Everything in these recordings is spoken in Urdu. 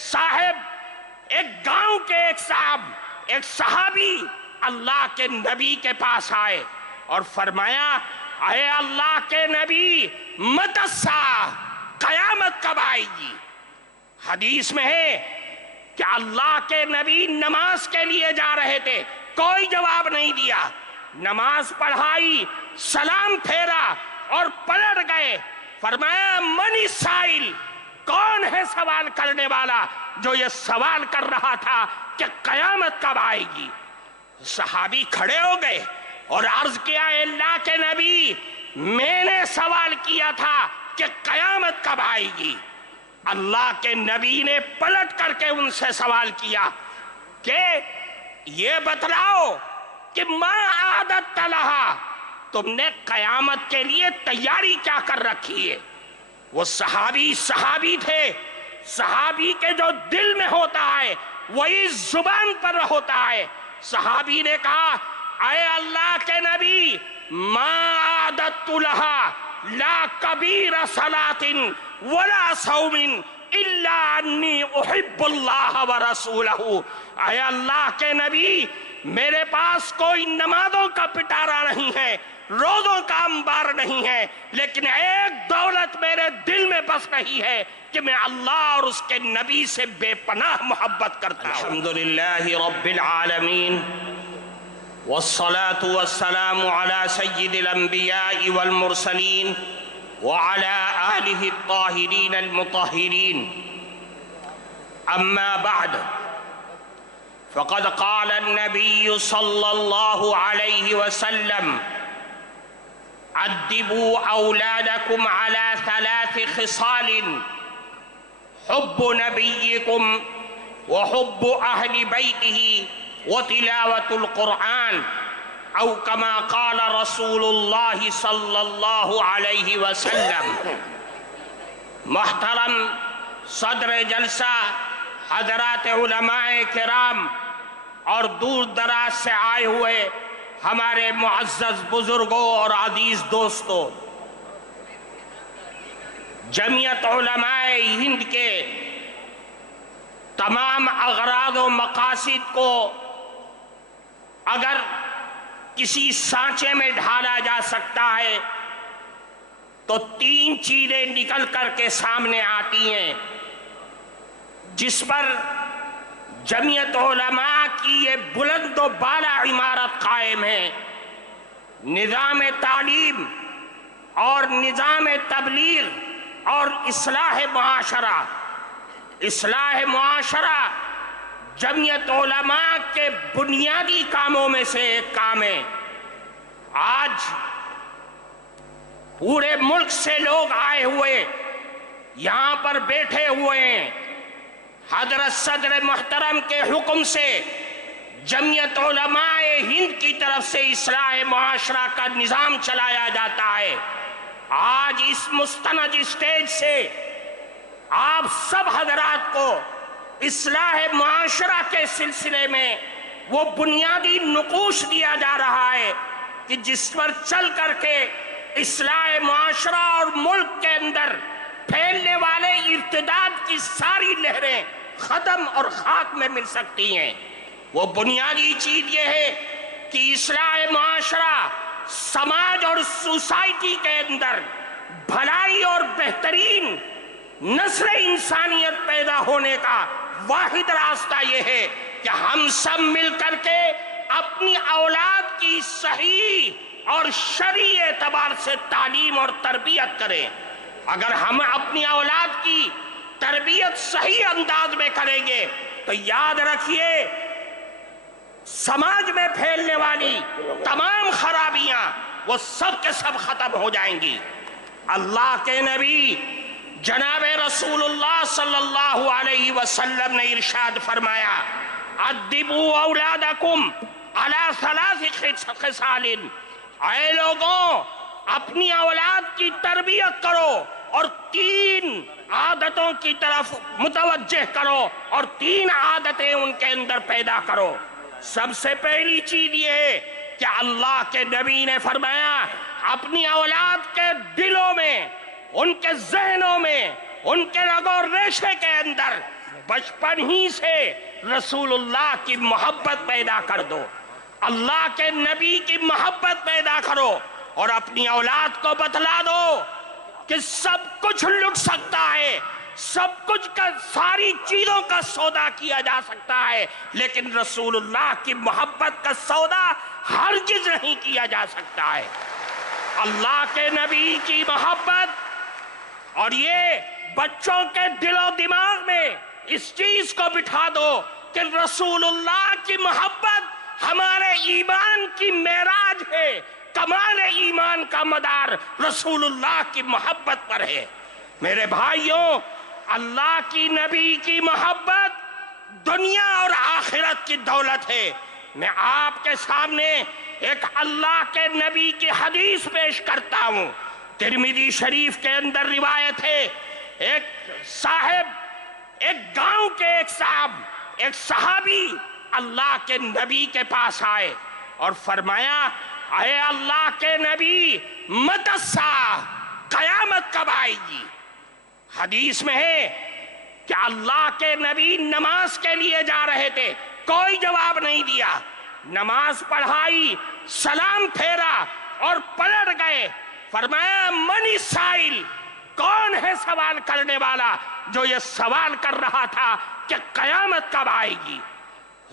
صاحب، ایک گاؤں کے ایک صحابی اللہ کے نبی کے پاس آئے اور فرمایا، اے اللہ کے نبی، متی الساعہ، قیامت کب آئے گی؟ حدیث میں ہے کہ اللہ کے نبی نماز کے لیے جا رہے تھے، کوئی جواب نہیں دیا، نماز پڑھائی، سلام پھیرا اور پلٹ گئے، فرمایا من السائل، کون ہے سوال کرنے والا جو یہ سوال کر رہا تھا کہ قیامت کب آئے گی؟ صحابی کھڑے ہو گئے اور عرض کیا، اے اللہ کے نبی، میں نے سوال کیا تھا کہ قیامت کب آئے گی۔ اللہ کے نبی نے پلٹ کر کے ان سے سوال کیا کہ یہ بتلاؤ کہ ما اعددت لہا، تم نے قیامت کے لیے تیاری کیا کر رکھی ہے؟ وہ صحابی تھے، صحابی کے جو دل میں ہوتا ہے وہی زبان پر ہوتا ہے۔ صحابی نے کہا، اے اللہ کے نبی، ما اعددت لہا لا کبیر صلاۃ ولا صوم الا انی احب اللہ ورسولہ۔ اے اللہ کے نبی، میرے پاس کوئی نمازوں کا پٹارا نہیں ہے، روزوں کا انبار نہیں ہے، لیکن ایک دولت میرے دل میں بس رہی ہے کہ میں اللہ اور اس کے نبی سے بے پناہ محبت کرتا ہوں۔ الحمدللہ رب العالمین، والصلاة والسلام على سید الانبیاء والمرسلین وعلى آلہ الطاہرین المطہرین، اما بعد فقد قال النبی صلی اللہ علیہ وسلم، ادبوا اولادکم على 3 خصال، حب نبیکم وحب اہل بیتہ وتلاوة القرآن، او کما قال رسول اللہ صلی اللہ علیہ وسلم۔ محترم صدر جلسہ، حضرات علماء کرام اور دور دراز سے آئے ہوئے ہمارے معزز بزرگوں اور عزیز دوستوں، جمعیت علماء ہند کے تمام اغراض و مقاصد کو اگر کسی سانچے میں ڈھالا جا سکتا ہے تو 3 چیزیں نکل کر کے سامنے آتی ہیں جس پر جمعیت علماء کی یہ بلند و بالا عمارت قائم ہے: نظام تعلیم اور نظام تبلیغ اور اصلاح معاشرہ۔ اصلاح معاشرہ جمعیت علماء کے بنیادی کاموں میں سے ایک کام ہے۔ آج پورے ملک سے لوگ آئے ہوئے یہاں پر بیٹھے ہوئے ہیں، حضرت صدر محترم کے حکم سے جمعیت علماء ہند کی طرف سے اصلاح معاشرہ کا نظام چلایا جاتا ہے۔ آج اس مستند اسٹیج سے آپ سب حضرات کو اصلاح معاشرہ کے سلسلے میں وہ بنیادی نقوش دیا جا رہا ہے کہ جس پر چل کر کے اصلاح معاشرہ اور ملک کے اندر پھیلنے والے ارتداد کی ساری لہریں ختم اور خاک میں مل سکتی ہیں۔ وہ بنیادی چیز یہ ہے کہ اصلاح معاشرہ سماج اور سوسائٹی کے اندر بھلائی اور بہترین نسل انسانیت پیدا ہونے کا واحد راستہ یہ ہے کہ ہم سب مل کر کے اپنی اولاد کی صحیح اور شرعی اعتبار سے تعلیم اور تربیت کریں۔ اگر ہم اپنی اولاد کی تربیت صحیح انداز میں کریں گے تو یاد رکھیے سماج میں پھیلنے والی تمام خرابیاں وہ سب کے سب ختم ہو جائیں گی۔ اللہ کے نبی جناب رسول اللہ صلی اللہ علیہ وسلم نے ارشاد فرمایا، ادبوا اولادکم علی 3 خصال، اے لوگوں اپنی اولاد کی تربیت کرو اور 3 عادتوں کی طرف متوجہ کرو اور 3 عادتیں ان کے اندر پیدا کرو۔ سب سے پہلی چیز یہ ہے کہ اللہ کے نبی نے فرمایا اپنی اولاد کے دلوں میں، ان کے ذہنوں میں، ان کے رگ و ریشے کے اندر بچپن ہی سے رسول اللہ کی محبت پیدا کر دو، اللہ کے نبی کی محبت پیدا کرو، اور اپنی اولاد کو بتلا دو کہ سب کچھ لٹ سکتا ہے، سب کچھ کا ساری چیزوں کا سودا کیا جا سکتا ہے، لیکن رسول اللہ کی محبت کا سودا ہرگز نہیں کیا جا سکتا ہے۔ اللہ کے نبی کی محبت، اور یہ بچوں کے دل و دماغ میں اس چیز کو بٹھا دو کہ رسول اللہ کی محبت ہمارے ایمان کی معراج ہے، کمال ایمان کا مدار رسول اللہ کی محبت پر ہے۔ میرے بھائیوں، اللہ کی نبی کی محبت دنیا اور آخرت کی دولت ہے۔ میں آپ کے سامنے ایک اللہ کے نبی کی حدیث پیش کرتا ہوں۔ ترمذی شریف کے اندر روایت ہے، ایک گاؤں کے ایک صحابی اللہ کے نبی کے پاس آئے اور فرمایا، اے اللہ کے نبی، متی الساعہ، قیامت کب آئے گی؟ حدیث میں ہے کہ اللہ کے نبی نماز کے لیے جا رہے تھے، کوئی جواب نہیں دیا، نماز پڑھائی، سلام پھیرا اور پلٹ گئے۔ فرمایا، من السائل، کون ہے سوال کرنے والا جو یہ سوال کر رہا تھا کہ قیامت کب آئے گی؟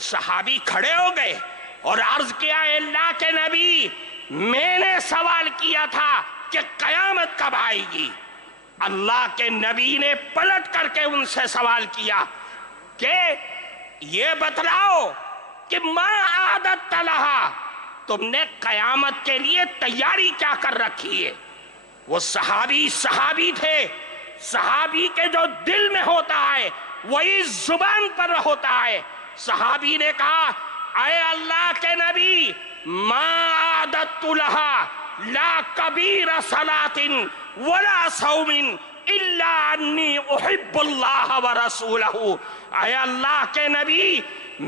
صحابی کھڑے ہو گئے اور عرض کیا، اللہ کے نبی، میں نے سوال کیا تھا کہ قیامت کب آئے گی۔ اللہ کے نبی نے پلٹ کر کے ان سے سوال کیا کہ یہ بتلاؤ کہ ما عادت لہا، تم نے قیامت کے لیے تیاری کیا کر رکھی ہے؟ وہ صحابی تھے، صحابی کے جو دل میں ہوتا ہے وہی زبان پر ہوتا ہے۔ صحابی نے کہا، اے اللہ کے نبی، ما عادت لہا لا کبیر صلاۃ ولا صوم الا انی احب اللہ ورسولہ۔ اے اللہ کے نبی،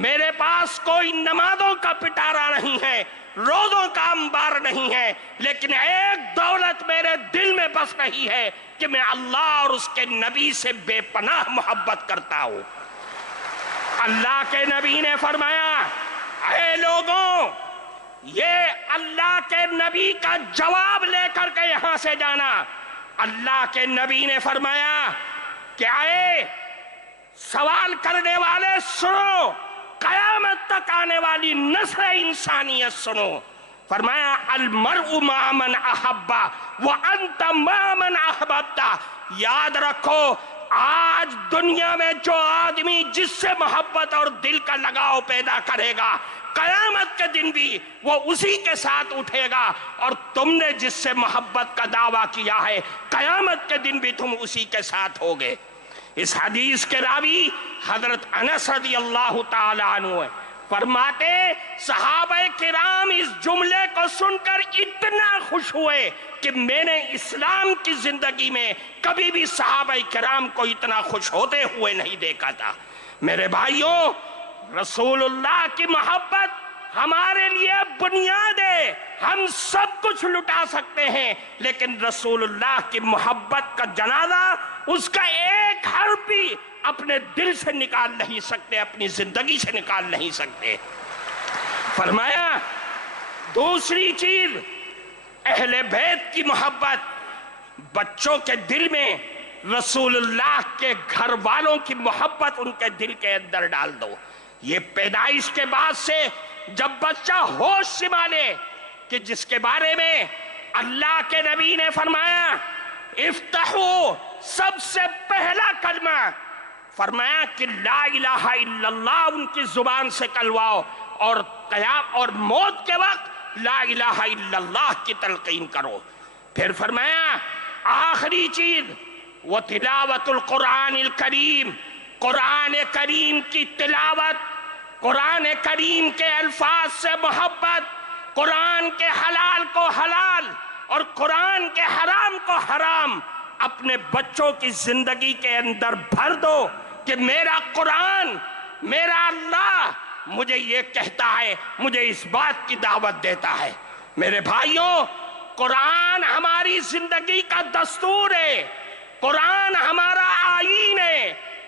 میرے پاس کوئی نمازوں کا پٹارا نہیں ہے، روزوں کا انبار نہیں ہے، لیکن ایک دولت میرے دل میں بس رہی ہے کہ میں اللہ اور اس کے نبی سے بے پناہ محبت کرتا ہوں۔ اللہ کے نبی نے فرمایا، اے لوگوں، یہ اللہ کے نبی کا جواب لے کر کے یہاں سے جانا۔ اللہ کے نبی نے فرمایا کہ اے سوال کرنے والے سنو، قیامت تک آنے والی نسل انسانیت سنو۔ فرمایا، المرء مع من احب وانت مع من احببت۔ یاد رکھو، آج دنیا میں جو آدمی جس سے محبت اور دل کا لگاؤ پیدا کرے گا، قیامت کے دن بھی وہ اسی کے ساتھ اٹھے گا، اور تم نے جس سے محبت کا دعویٰ کیا ہے، قیامت کے دن بھی تم اسی کے ساتھ ہوگے۔ اس حدیث کے راوی حضرت انس رضی اللہ تعالیٰ عنہ فرماتے، صحابہ کرام اس جملے کو سن کر اتنا خوش ہوئے کہ میں نے اسلام کی زندگی میں کبھی بھی صحابہ کرام کو اتنا خوش ہوتے ہوئے نہیں دیکھا تھا۔ میرے بھائیوں، رسول اللہ کی محبت ہمارے لیے بنیاد ہے۔ ہم سب کچھ لٹا سکتے ہیں، لیکن رسول اللہ کی محبت کا جنازہ، اس کا ایک حرف بھی اپنے دل سے نکال نہیں سکتے، اپنی زندگی سے نکال نہیں سکتے۔ فرمایا، دوسری چیز، اہل بیت کی محبت، بچوں کے دل میں رسول اللہ کے گھر والوں کی محبت ان کے دل کے اندر ڈال دو۔ یہ پیدائش کے بعد سے جب بچہ ہوش سنبھالے کہ جس کے بارے میں اللہ کے نبی نے فرمایا، افتحوا، سب سے پہلا کلمہ فرمایا کہ لا الہ الا اللہ ان کی زبان سے کلواؤ، اور موت کے وقت لا الہ الا اللہ کی تلقین کرو۔ پھر فرمایا آخری چیز، وہ تلاوت القرآن الکریم، قرآن کریم کی تلاوت، قرآن کریم کے الفاظ سے محبت، قرآن کے حلال کو حلال اور قرآن کے حرام کو حرام اپنے بچوں کی زندگی کے اندر بھر دو کہ میرا قرآن، میرا اللہ مجھے یہ کہتا ہے، مجھے اس بات کی دعوت دیتا ہے۔ میرے بھائیوں، قرآن ہماری زندگی کا دستور ہے، قرآن ہمارا آئین ہے،